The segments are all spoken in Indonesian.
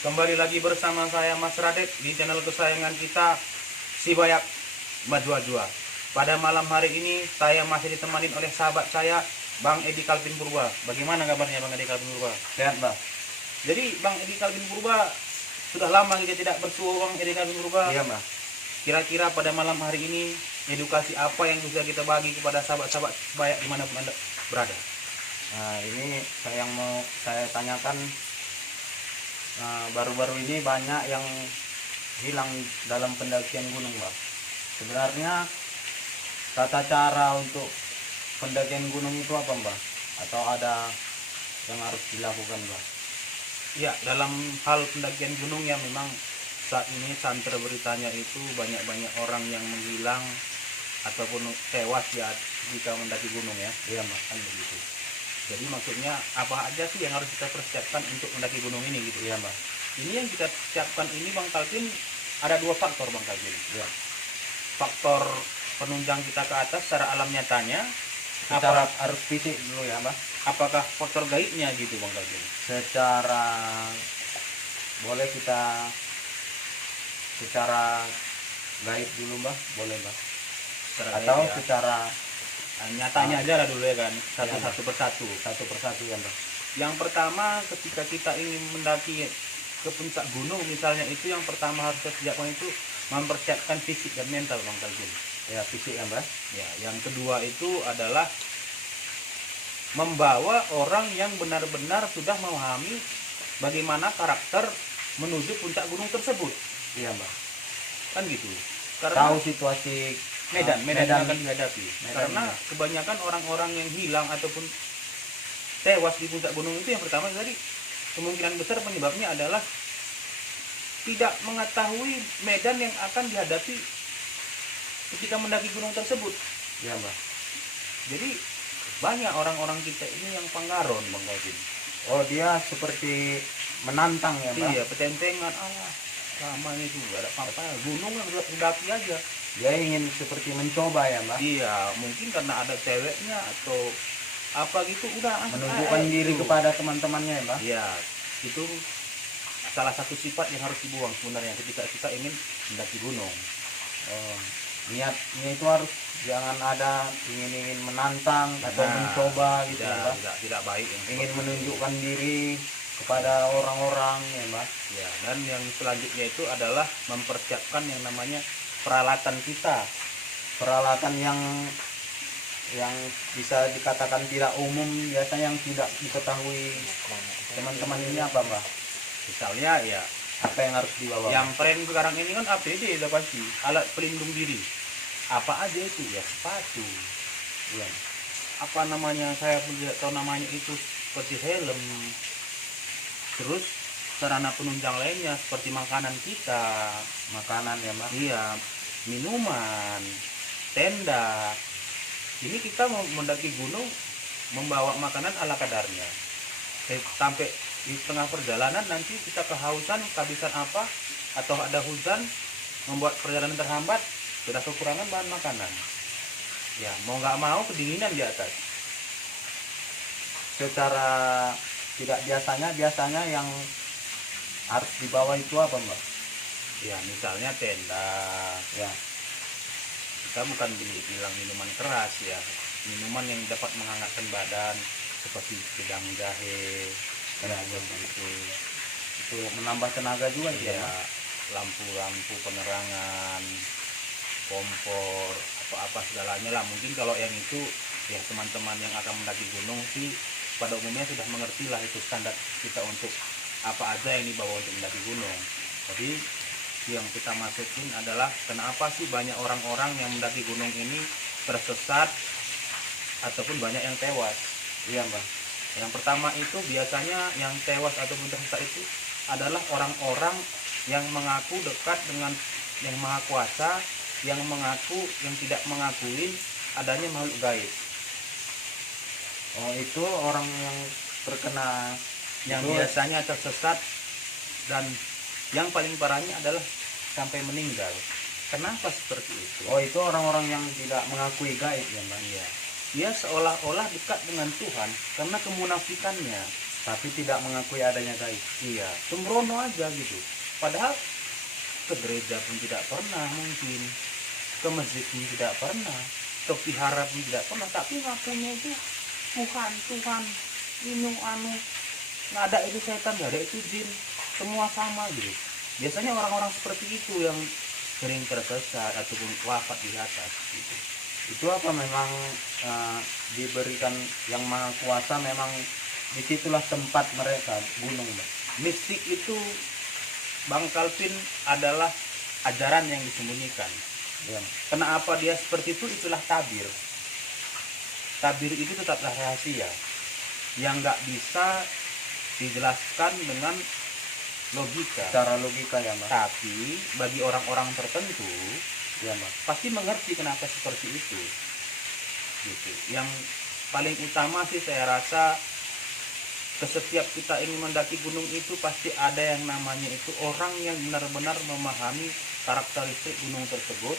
Kembali lagi bersama saya Mas Radek di channel kesayangan kita Si Bayak Majwa-Jwa. Pada malam hari ini saya masih ditemani oleh sahabat saya Bang Edi Kalvin Purba. Bagaimana kabarnya Bang Edi Kalvin Purba? Sehat, Mbak. Jadi Bang Edi Kalvin Purba, sudah lama kita tidak bersua Bang Edi Kalvin Purba. Iya, Mbak. Kira-kira pada malam hari ini edukasi apa yang bisa kita bagi kepada sahabat-sahabat Bayak dimanapun Anda berada? Nah, ini yang mau saya tanyakan, baru-baru ini banyak yang hilang dalam pendakian gunung, Mbak. Sebenarnya tata cara untuk pendakian gunung itu apa, Mbak? Atau ada yang harus dilakukan, Mbak? Ya, dalam hal pendakian gunung ya memang saat ini santer beritanya itu banyak-banyak orang yang menghilang ataupun tewas ya jika mendaki gunung ya. Iya, Mbak. Kan begitu. Jadi maksudnya apa aja sih yang harus kita persiapkan untuk mendaki gunung ini gitu. Iya, Mbak. Ini yang kita siapkan ini Bang Kalvin ada dua faktor Bang Kalvin. Iya. Faktor penunjang kita ke atas secara alam nyatanya, Secara harus fisik dulu ya, Mbak. apakah faktor gaibnya gitu Bang Kalvin? Secara boleh kita secara gaib dulu, Mbak. Boleh, Mbak. Secara Atau gaib ya. secara Nyatanya aja lah dulu ya kan, satu persatu. satu persatu ya, Mbak. Yang pertama ketika kita ingin mendaki ke puncak gunung misalnya, itu yang pertama harus kita siapkan itu mempersiapkan fisik dan mental Bang Kalvin. Ya, fisik ya, Mbak. Ya, yang kedua itu adalah membawa orang yang benar-benar sudah memahami bagaimana karakter menuju puncak gunung tersebut. Iya, Mbak. Kan gitu. Tahu Karena situasi medan yang akan dihadapi. medan Karena ini. kebanyakan orang-orang yang hilang ataupun tewas di puncak gunung itu yang pertama tadi kemungkinan besar penyebabnya adalah tidak mengetahui medan yang akan dihadapi ketika mendaki gunung tersebut. Iya, Mbak. Jadi banyak orang-orang kita ini yang panggaron Bang Kalvin. Oh, dia seperti menantang ya, Mbak. Iya, petentengan, lama itu gak ada apa-apa, gunung yang daki aja. Dia ingin seperti mencoba ya, Mbak. Iya, mungkin karena ada ceweknya atau apa gitu, udah Menunjukkan diri gitu. kepada teman-temannya ya, Mbak. Iya, itu salah satu sifat yang harus dibuang sebenarnya ketika kita ingin mendaki gunung. Oh, niatnya itu harus jangan ada ingin menantang atau Nah, mencoba gitu ya, Mbak. tidak baik yang Ingin seperti itu. menunjukkan diri kepada orang-orang ya, Mbak. Ya, dan yang selanjutnya itu adalah mempersiapkan yang namanya peralatan kita. Peralatan yang bisa dikatakan tidak umum, biasanya yang tidak diketahui teman-teman ini apa, Mbak? Misalnya ya, Apa yang harus dibawa? yang tren sekarang ini kan APD udah pasti, alat pelindung diri. Apa aja itu ya, sepatu. Iya. Apa namanya, saya pun tidak tahu namanya itu, seperti helm. Terus sarana penunjang lainnya seperti makanan kita, Makanan ya, Mbak. iya, minuman, tenda. Ini kita mau mendaki gunung membawa makanan ala kadarnya. Sampai di tengah perjalanan nanti kita kehausan, kehabisan apa, atau ada hujan membuat perjalanan terhambat, sudah kekurangan bahan makanan. Ya, mau nggak mau kedinginan di atas. Secara tidak biasanya yang harus dibawa itu apa, Mbak? Ya, misalnya tenda. Ya. Kita bukan bilang minuman keras ya, minuman yang dapat menghangatkan badan seperti gedang jahe, Ya, gitu. Itu menambah tenaga juga Ya, ya. lampu-lampu penerangan, kompor, apa-apa segalanya lah. Mungkin kalau yang itu ya teman-teman yang akan mendaki gunung sih pada umumnya sudah mengerti lah itu standar kita untuk apa aja yang dibawa untuk mendaki gunung. Jadi yang kita masukin adalah kenapa sih banyak orang-orang yang mendaki gunung ini tersesat ataupun banyak yang tewas. Iya, Mbak. Yang pertama itu biasanya yang tewas ataupun tersesat itu adalah orang-orang yang mengaku dekat dengan yang maha kuasa, yang mengaku yang tidak mengakui adanya makhluk gaib. Oh, itu orang yang terkena Yang itu, biasanya tersesat dan yang paling parahnya adalah sampai meninggal. Kenapa seperti itu? oh, itu orang-orang yang tidak mengakui gaib ya, Mbak. Iya. Dia seolah-olah dekat dengan Tuhan karena kemunafikannya. tapi tidak mengakui adanya gaib. Iya, sembrono aja gitu. Padahal ke gereja pun tidak pernah mungkin, ke masjid pun tidak pernah, ke vihara pun tidak pernah, tapi ngakunya itu Tuhan, Tuhan, ini anu, nggak ada itu setan, nggak ada itu jin, semua sama gitu. Biasanya orang-orang seperti itu yang sering tersesat ataupun wafat di atas gitu. Itu apa memang diberikan yang maha kuasa, memang disitulah tempat mereka, gunung, Mbak. Mistik itu Bang Kalvin adalah ajaran yang disembunyikan. Ya, Kenapa dia seperti itu? Itulah tabir. Tabir itu tetaplah rahasia yang nggak bisa dijelaskan dengan logika. secara logika ya, Mbak. Tapi bagi orang-orang tertentu Ya, Mbak. pasti mengerti kenapa seperti itu. Gitu. Yang paling utama sih saya rasa, setiap kita ingin mendaki gunung itu pasti ada yang namanya itu orang yang benar-benar memahami karakteristik gunung tersebut,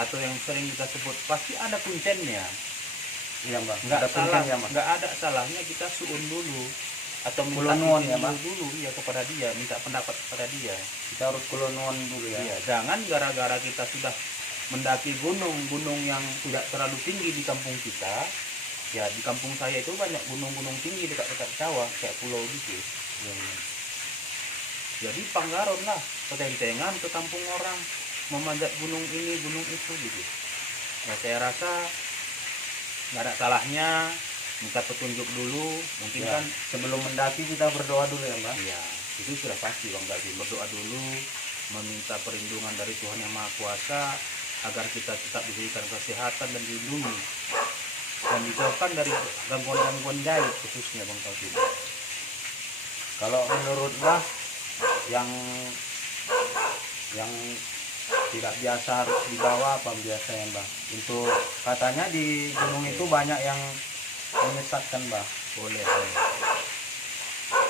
atau yang sering kita sebut pasti ada kuncennya. Iya, Mbak. Nggak Ada salah, kuncinya, Mbak. nggak ada salahnya kita suun dulu atau minta Kulonuan izin ya, Mbak? dulu ya kepada dia, minta pendapat kepada dia. Kita harus kulonuan dulu ya. Iya, jangan gara-gara kita sudah mendaki gunung yang tidak terlalu tinggi di kampung kita. Ya di kampung saya itu banyak gunung-gunung tinggi dekat-dekat sawah kayak pulau gitu. Ya, ya. Jadi panggaron lah, ketentengan ke kampung orang, memanjat gunung ini, gunung itu gitu. Ya saya rasa nggak ada salahnya minta petunjuk dulu, mungkin Ya, kan. sebelum mendaki kita berdoa dulu ya, Mbak. Iya, itu sudah pasti Bang Galvin. Berdoa dulu, meminta perlindungan dari Tuhan Yang Maha Kuasa agar kita tetap diberikan kesehatan dan dilindungi dan dijauhkan dari gangguan-gangguan gaib khususnya Bang Galvin. Kalau menurut Mbak yang tidak biasa harus dibawa apa biasanya, Mbak? Untuk katanya di gunung itu banyak yang menyesatkan, Mbak. Boleh, boleh.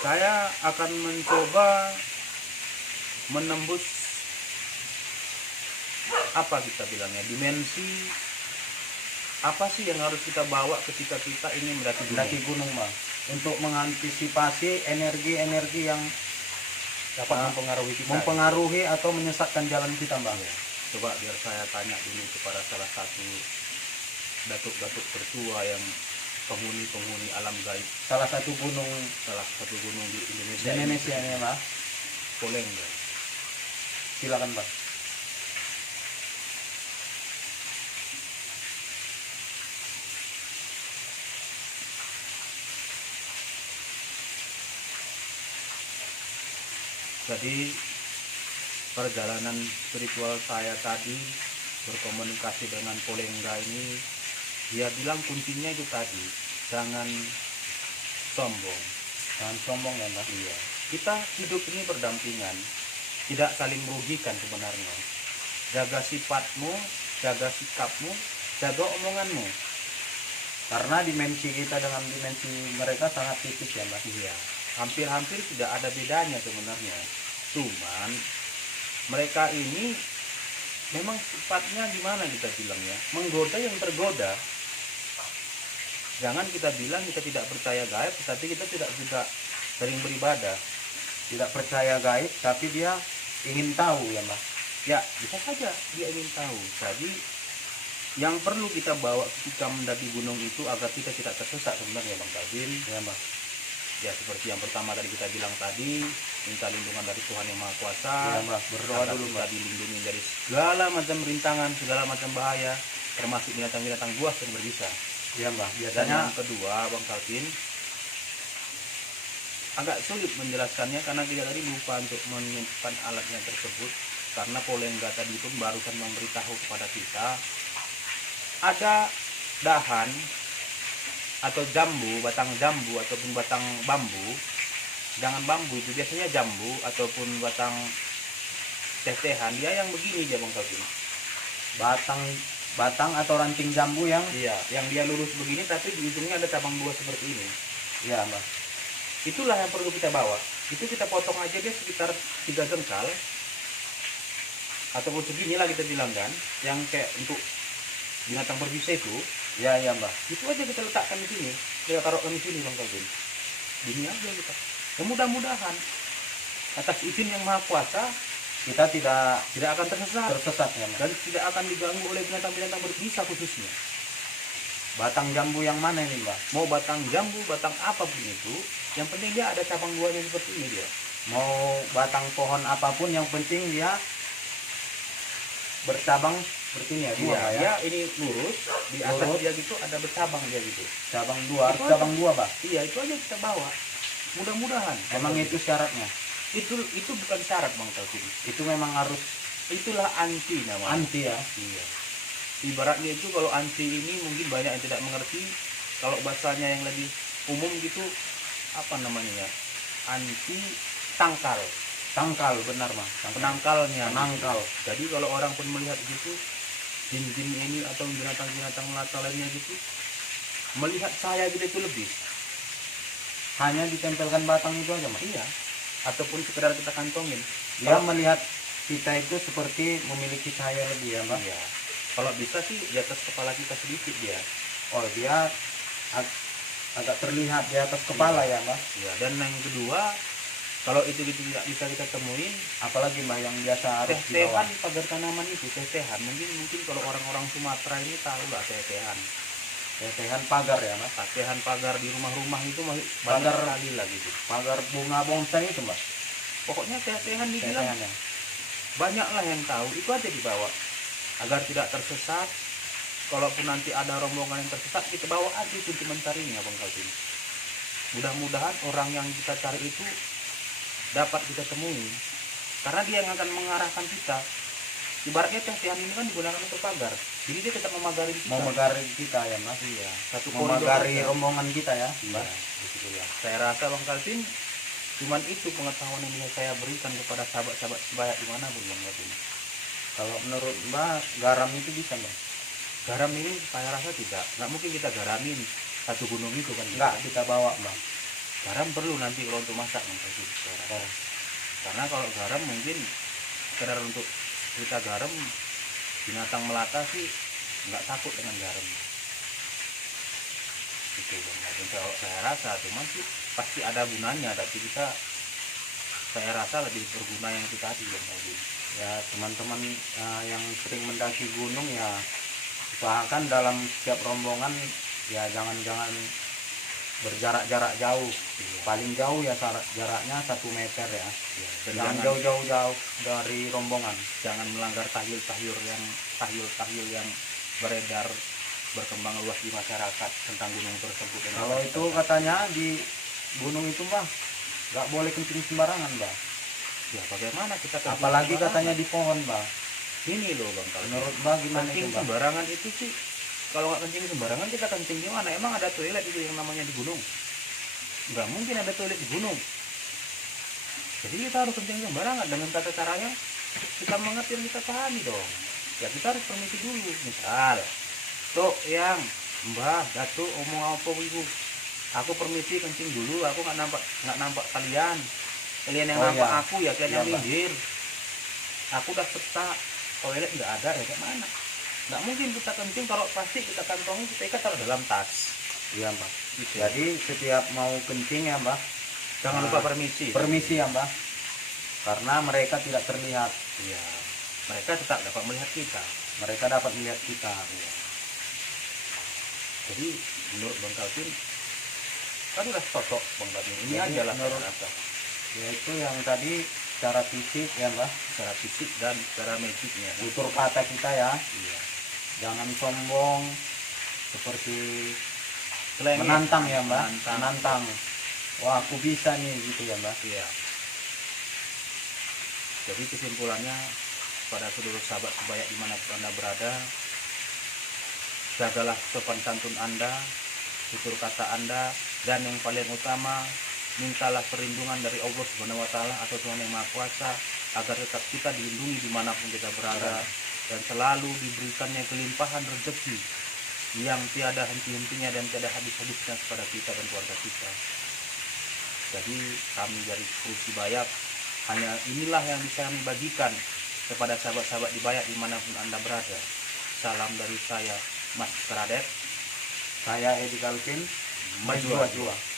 Saya akan mencoba menembus apa kita bilangnya, dimensi apa sih yang harus kita bawa ketika kita ingin mendaki Mendaki gunung, gunung, Mbak, untuk mengantisipasi energi-energi yang dapat mempengaruhi kita. mempengaruhi atau menyesatkan jalan kita, Mbak. Ya. Coba biar saya tanya dulu kepada salah satu datuk-datuk tertua yang penghuni alam gaib Salah satu gunung salah satu gunung di di Indonesia, Indonesia ini, Mbak. Polengga. Silakan, Mbak. Jadi perjalanan spiritual saya tadi berkomunikasi dengan Polengga ini, dia bilang kuncinya itu tadi, jangan sombong. Jangan sombong ya, Mbak. Iya, kita hidup ini berdampingan, tidak saling merugikan sebenarnya. Jaga sifatmu, jaga sikapmu, jaga omonganmu. Karena dimensi kita dengan dimensi mereka sangat tipis ya, Mbak. Iya, hampir-hampir tidak ada bedanya sebenarnya. Cuman mereka ini memang sifatnya gimana kita bilangnya, menggoda yang tergoda. Jangan kita bilang kita tidak percaya gaib, tapi kita tidak juga sering beribadah. Tidak percaya gaib, tapi dia ingin tahu ya, Mbak. Ya bisa saja dia ingin tahu. Jadi yang perlu kita bawa ketika mendaki gunung itu agar kita tidak tersesat sebenarnya Bang Calvin. Ya, Mbak. Ya seperti yang pertama tadi kita bilang tadi, minta lindungan dari Tuhan Yang Maha Kuasa. Ya, Mbak. Berdoa Agar dulu, kita Mbak. dilindungi dari segala macam rintangan, segala macam bahaya, termasuk binatang-binatang buas dan berbisa. Ya, Mbak. Dan Biasanya yang kedua Bang Calvin, agak sulit menjelaskannya karena kita tadi lupa untuk menyimpan alatnya tersebut, karena Polengga tadi pun barusan memberitahu kepada kita ada dahan atau jambu, batang jambu ataupun batang bambu. Jangan bambu itu biasanya jambu ataupun batang teh-tehan, dia yang begini dia Bang Calvin. batang atau ranting jambu yang Iya, yang dia lurus begini tapi di ujungnya ada cabang dua seperti ini. ya, Mbak. Itulah yang perlu kita bawa. Itu kita potong aja dia sekitar 3 jengkal ataupun seginilah kita bilang kan, yang kayak untuk binatang berbisa itu. Ya, ya, Mbak. Itu aja kita letakkan di sini. kita taruhkan di sini Bang Kalvin. Gini aja kita. Ya mudah-mudahan atas izin yang maha kuasa kita tidak tidak akan tersesat tersesat ya, Mas. dan tidak akan diganggu oleh binatang-binatang berbisa khususnya. Batang jambu yang mana ini, Mbak? Mau batang jambu, batang apapun itu, yang penting dia ada cabang buahnya seperti ini dia. Mau batang pohon apapun yang penting dia bercabang seperti ini ya, dua Iya, Pak, ya. dia ini lurus, di atas Lurus. dia gitu ada bercabang dia gitu. Cabang dua, Itu cabang aja. dua, Pak. Iya, itu aja kita bawa. Mudah-mudahan. Emang itu syaratnya. itu bukan syarat Bang Kalvin. Itu memang harus Itulah anti namanya. anti ya. Iya. Ibaratnya itu kalau anti ini mungkin banyak yang tidak mengerti. Kalau bahasanya yang lebih umum gitu apa namanya ya? Anti tangkal, Tangkal benar, Mas. penangkalnya. Penangkal. Jadi kalau orang pun melihat gitu, jin-jin ini atau binatang-binatang melata lainnya gitu, melihat saya gitu itu lebih. Hanya ditempelkan batang itu aja, Mas. Iya. Ataupun sekedar kita kantongin. Dia melihat kita itu seperti memiliki cahaya lebih ya, Mbak. Iya. Kalau bisa sih di atas kepala kita sedikit dia. Oh, dia agak terlihat di atas kepala ya, Mbak. Iya. Dan yang kedua, kalau itu gitu tidak bisa kita temuin, Apalagi Mbak yang biasa harus teh-tehan dibawa. pagar tanaman itu, teh-tehan. Mungkin kalau orang-orang Sumatera ini tahu lah teh-tehan. Tehan pagar ya, Mas. Teh-tehan pagar di rumah-rumah itu masih Pagar. banyak sekali lah gitu. Pagar bunga bonsai itu, Mbak. Pokoknya teh-tehan dibilang Tehan ya. banyaklah yang tahu, itu aja dibawa agar tidak tersesat. Kalaupun nanti ada rombongan yang tersesat, kita bawa aja itu untuk mencarinya Bang Kalvin. Mudah-mudahan orang yang kita cari itu dapat kita temui, karena dia yang akan mengarahkan kita. Ibaratnya teh-tehan ini kan digunakan untuk pagar, jadi dia tetap memagari kita. Memagari kita ya, Mas. Iya, satu koridor Memagari kita. rombongan kita ya, Iya, Mbak. begitu ya. Saya rasa Bang Kalvin, cuman itu pengetahuan yang bisa saya berikan kepada sahabat-sahabat sebaya dimanapun Bang Kalvin. Kalau menurut Mbak, garam itu bisa, Mbak? Garam ini saya rasa tidak, nggak mungkin kita garamin satu gunung itu kan. Enggak, kita bawa, Mbak. Garam perlu nanti kalau untuk masak Bang Kalvin, saya rasa. Oh. Karena kalau garam mungkin sekedar untuk kita garam, binatang melata sih nggak takut dengan garam. Itu Bang Kalvin, kalau saya rasa cuman sih pasti ada gunanya, tapi kita saya rasa lebih berguna yang itu tadi Bang Kalvin. Ya, teman-teman yang sering mendaki gunung ya usahakan dalam setiap rombongan ya jangan berjarak-jarak jauh. Iya. Paling jauh ya jaraknya 1 meter ya. Iya. Dan Jangan jauh-jauh dari rombongan. jangan melanggar tahyul-tahyul yang beredar berkembang luas di masyarakat tentang gunung tersebut. Kalau itu katanya di gunung itu, Mbak, nggak boleh kencing sembarangan, Mbak. ya bagaimana kita kencing Apalagi sembarangan? katanya di pohon, Mbak. Ini loh Bang, kalau Menurut Mbak gimana kencing itu, Mbak? sembarangan itu sih, kalau nggak kencing sembarangan kita kencing di mana? Emang ada toilet itu yang namanya di gunung? Nggak mungkin ada toilet di gunung. Jadi kita harus kencing sembarangan dengan tata caranya kita mengerti dan kita pahami dong. Ya kita harus permisi dulu. Misal, tuh yang Mbah, Datuk omong apa ibu? Aku permisi kencing dulu. Aku nggak nampak kalian. Kalian yang Oh, nampak iya. aku ya kalian Iya, yang Mbak. minggir. Aku udah peta toilet nggak ada ya kayak mana? Nggak mungkin kita kencing kalau plastik kita kantongi kita ikat taruh dalam tas. Iya, Mbak. Gitu. Jadi setiap mau kencing ya, Mbak, Jangan lupa permisi. permisi ya, Mbak. Karena mereka tidak terlihat. Iya. Mereka tetap dapat melihat kita. Mereka dapat melihat kita. Iya. Jadi menurut Bang Kalvin kan udah cocok Bang Kalvin. Ini Jadi, aja lah saya menurut- rasa. Yaitu yang tadi secara fisik ya, Mbak. Secara fisik dan secara magicnya. Tutur kata kita ya. Iya. Jangan sombong seperti Selengit. menantang ya, Mbak. Menantang. Menantang. Wah, aku bisa nih gitu ya, Mbak. Iya. Jadi kesimpulannya pada seluruh sahabat sebaya dimanapun Anda berada, jagalah sopan santun Anda, tutur kata Anda, dan yang paling utama, mintalah perlindungan dari Allah Subhanahu wa Ta'ala atau Tuhan Yang Maha Kuasa agar tetap kita dilindungi dimanapun kita berada dan selalu diberikannya kelimpahan rezeki yang tiada henti-hentinya dan tiada habis-habisnya kepada kita dan keluarga kita. Jadi kami dari Kursi Bayak hanya inilah yang bisa kami bagikan kepada sahabat-sahabat di Bayak dimanapun Anda berada. Salam dari saya, Mas Keradet, Saya Edi Kalvin. berjua-jua.